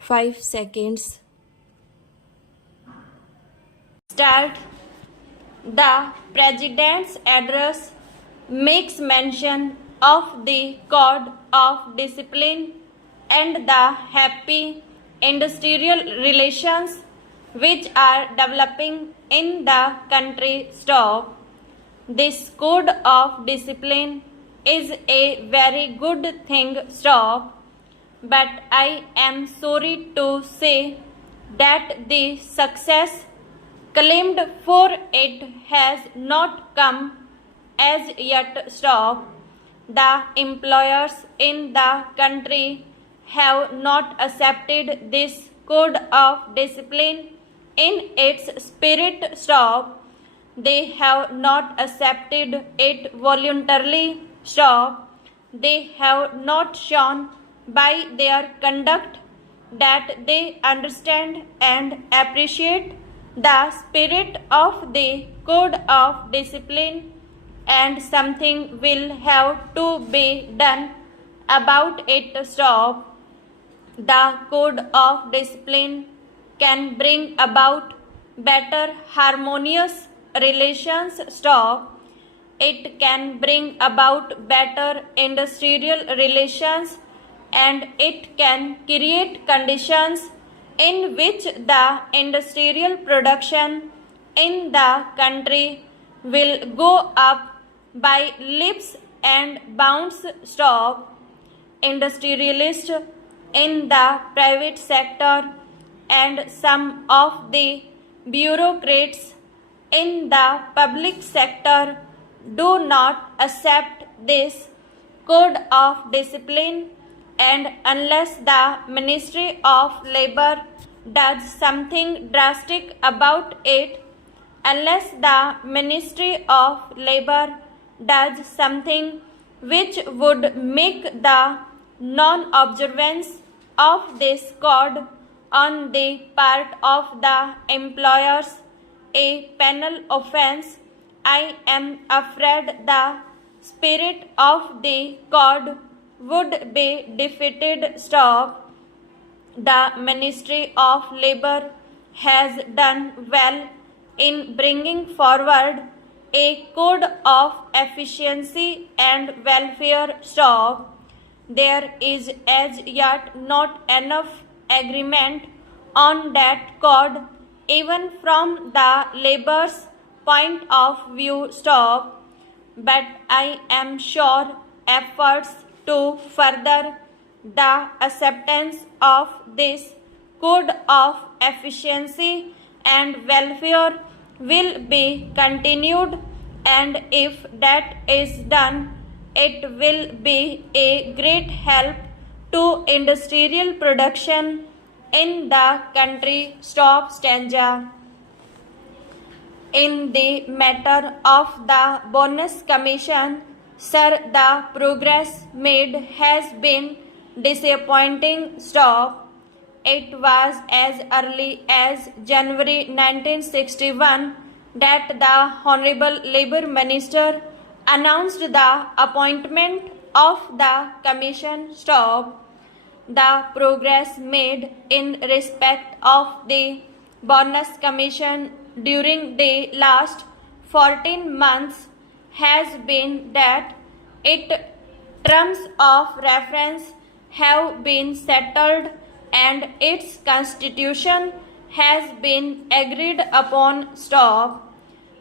5 seconds. Start. The President's address makes mention of the Code of Discipline and the happy industrial relations which are developing in the country. Stop. This Code of Discipline is a very good thing. Stop. But I am sorry to say that the success claimed for it has not come as yet. Stop. The employers in the country have not accepted this code of discipline in its spirit. Stop. They have not accepted it voluntarily. Stop. They have not shown by their conduct that they understand and appreciate the spirit of the code of discipline, and something will have to be done about it. Stop. The code of discipline can bring about better harmonious relations. Stop. It can bring about better industrial relations, and it can create conditions in which the industrial production in the country will go up by leaps and bounds. Stop. Industrialists in the private sector and some of the bureaucrats in the public sector do not accept this code of discipline, and unless the Ministry of Labor does something drastic about it, unless the Ministry of Labor does something which would make the non-observance of this code on the part of the employers a penal offense, I am afraid the spirit of the code would be defeated. Stop. The Ministry of Labor has done well in bringing forward a code of efficiency and welfare. Stop. There is as yet not enough agreement on that code, even from the labor's point of view. Stop. But I am sure efforts to further the acceptance of this code of efficiency and welfare will be continued, and if that is done, it will be a great help to industrial production in the country. Stop. Stanza. In the matter of the bonus commission, sir, the progress made has been disappointing. Stop. It was as early as January 1961 that the Honorable Labour Minister announced the appointment of the commission. Stop. The progress made in respect of the bonus commission during the last 14 months has been that its terms of reference have been settled and its constitution has been agreed upon. Stop.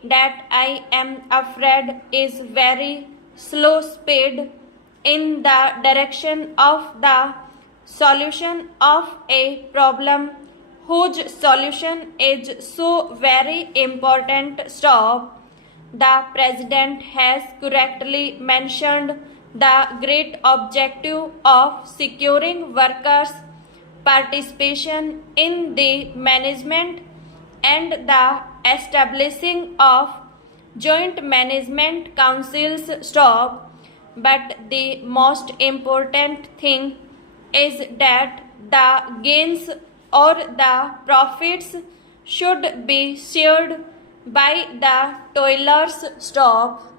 That I am afraid is very slow speed in the direction of the solution of a problem whose solution is so very important. Stop. The President has correctly mentioned the great objective of securing workers' participation in the management and the establishing of joint management councils. Stop. But the most important thing is that the gains or the profits should be shared by the toilers. Stop.